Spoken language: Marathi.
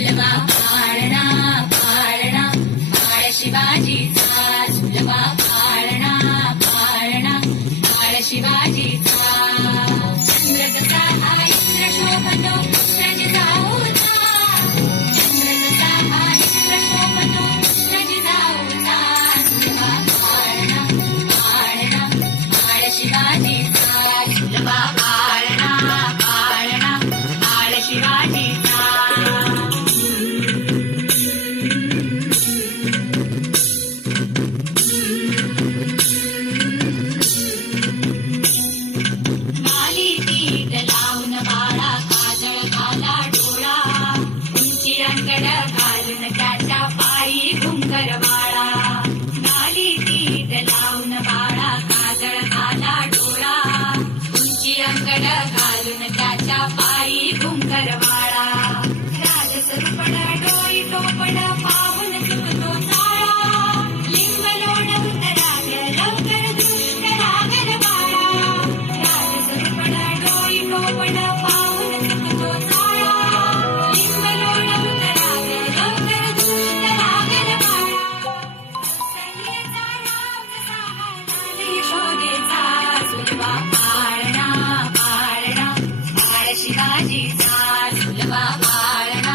झुलवा पाळणा पाळणा. काळ शिवाजीचा झुलवा पाळणा पाळणा. काळ शिवाजी दगड घालून त्याच्या पायी घुंगर बाळा नाली तीत लावून बाळा काजळ काला डोळा. तुमची अंगड घालून त्याच्या पायी घुंगर बाळा राजसरूपण डोई टोपण पाहून चुकतो चाळा लिंब लोण लवकर दुष्ट लागल बाळा. राजसरूपण डोई टोपण शिवाजीचा झुलवा पाळणा पाळणा बाळ